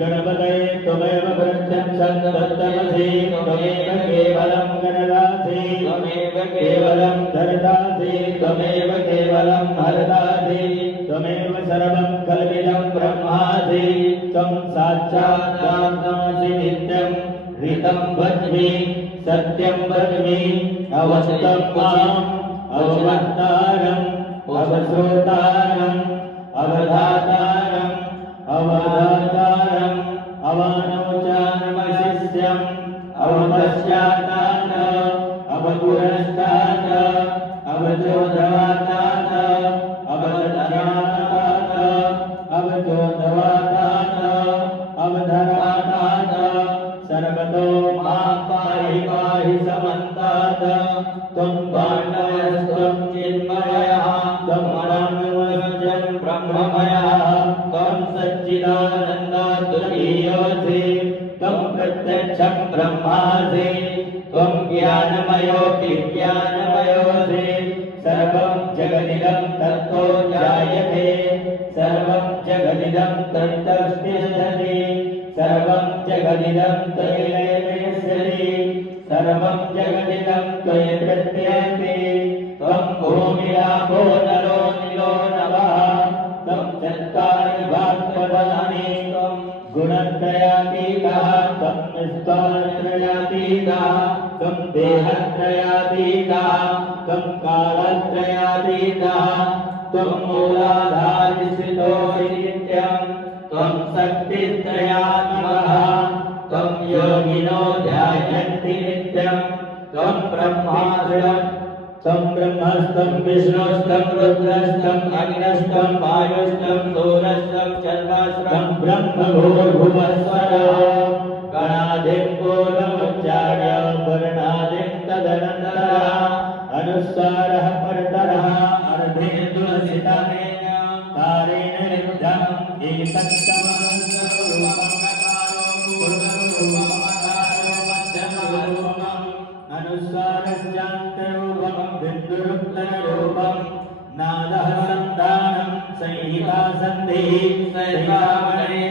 गणपते त्वमेव प्रत्यक्षं दत्तमसि त्वमेव केवलं गणरासि त्वमेव केवलं धरतासि त्वमेव केवलं हरतासि त्वमेव सर्वं कल्पितं ब्रह्मासि त्वं साक्षात् ब्रह्मासि नित्यं ऋतं वच्मि सत्यं वच्मि अवस्थं माम् अववक्तारम् अवश्रोतारम् अवधातारम् अवधातारम् अवानोचानमशिष्यम् अवपश्चातात् अवपुरस्तात् अवचोदवातात् अवदध्यातात् अवचोदवातात् अवधरातात् सर्वतो मां पाहि पाहि समन्तात् त्वं पाण्डवस्त्वं चिन्मयः त्वं परमं ब्रह्ममयः त्वं सच्चिदानन्दतुरीयोऽसि त्वं प्रत्यक्षं ब्रह्मासि त्वं ज्ञानमयोऽपि ज्ञानमयोऽसि सर्वं जगदिदं तत्तो जायते सर्वं जगदिदं तत्तस्तिष्ठति सर्वं जगदिदं त्वयैवेश्वरि सर्वं जगदिदं त्वयि प्रत्ययति त्वं भूमिरापो नरो निलो नभः त्वं चत्वारि वाक्पदानि त्वं गुणत्रयातीतः त्वं निस्वात्रयातीतः त्वं देहत्रयातीतः त्वं कालत्रयातीतः त्वं मूलाधारस्थितोऽसि नित्यं त्वं शक्तित्रयात्मकः त्वं योगिनो ध्यायन्ति नित्यं त्वं ब्रह्मादृढं त्वं ब्रह्मस्तं विष्णुस्तं रुद्रस्तं अग्नस्तं वायुस्तं सूर्यस्तं चन्द्रस्तं ब्रह्मभूर्भुवस्वरः गणादिं पूर्वमुच्चार्य वर्णादिं तदनन्तरः अनुस्वारः परतरः अर्धे तुलसितानेन तारेण निरुद्धम् एकत्तमः अनुस्वारस्यान्तरूपं बिन्दुरुत्तररूपं नादः सन्धानं संहिता सन्धिः सैवामणे